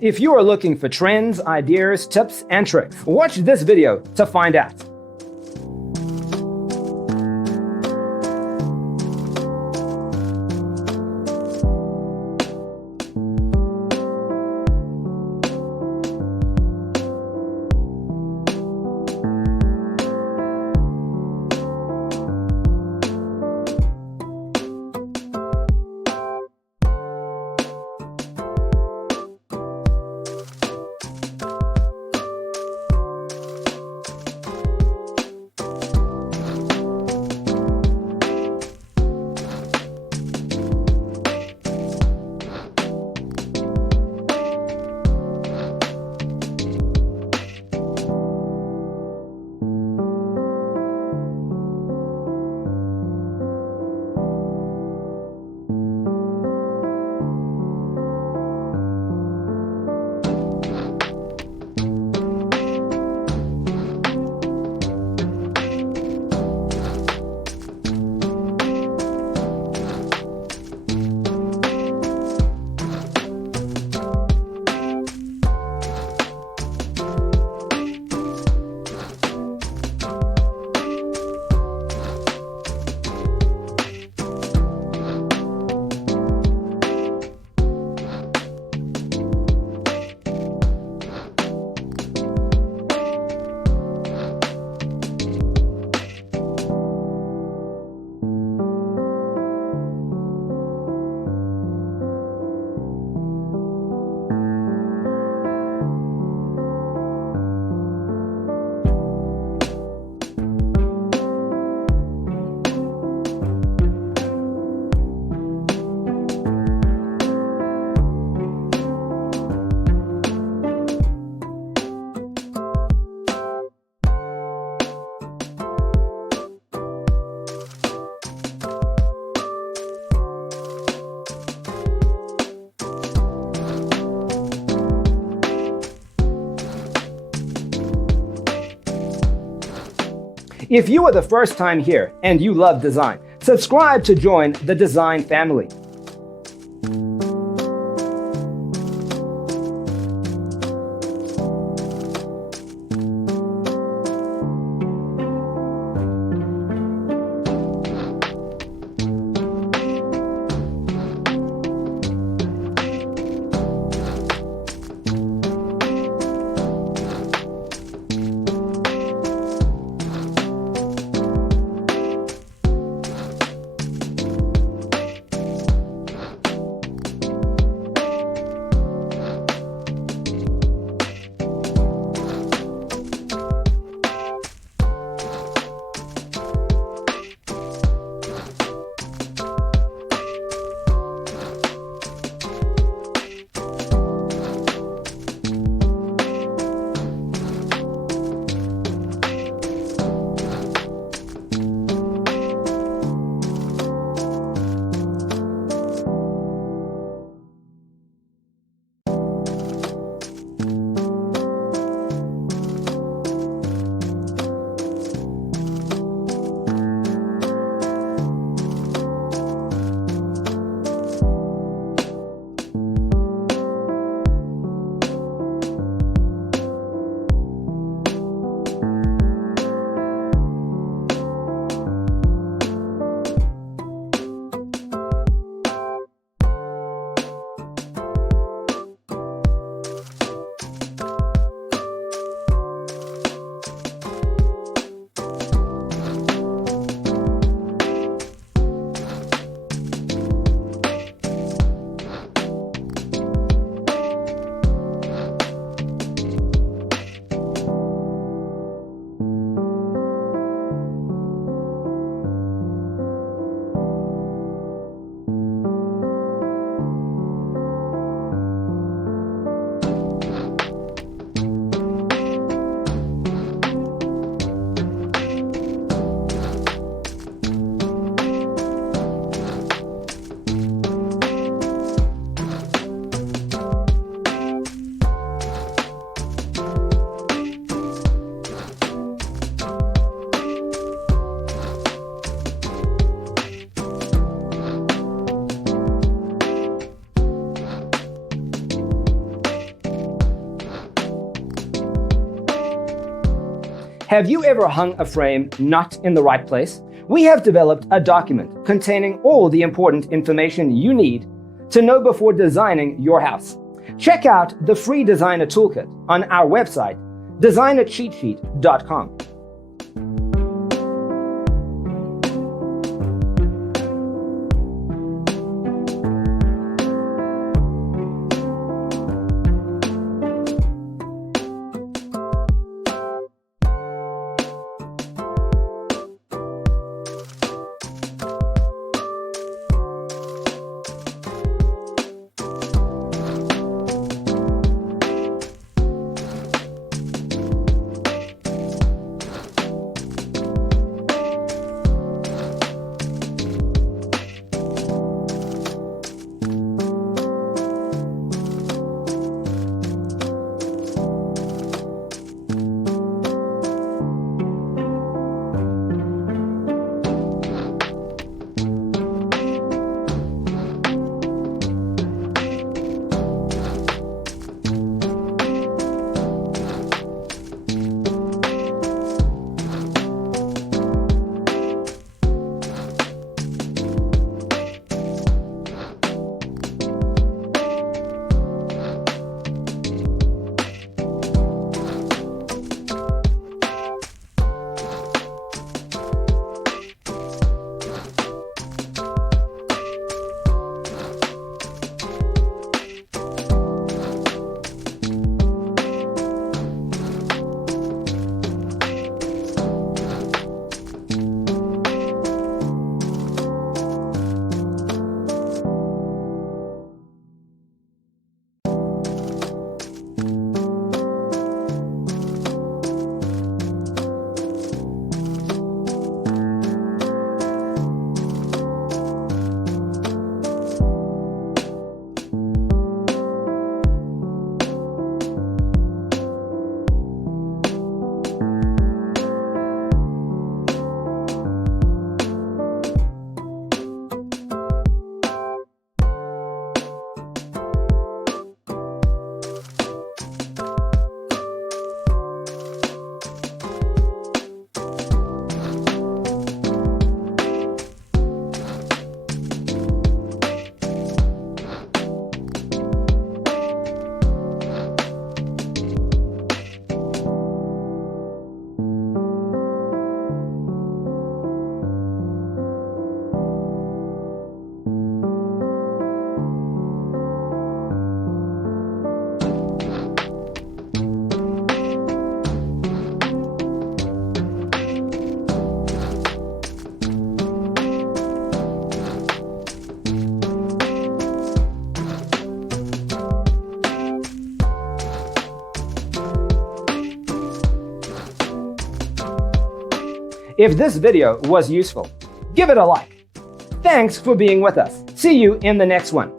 If you are looking for trends, ideas, tips, and tricks, watch this video to find out. If you are the first time here and you love design, subscribe to join the design family. Have you ever hung a frame not in the right place? We have developed a document containing all the important information you need to know before designing your house. Check out the free designer toolkit on our website, designercheatsheet.com. If this video was useful, give it a like. Thanks for being with us. See you in the next one.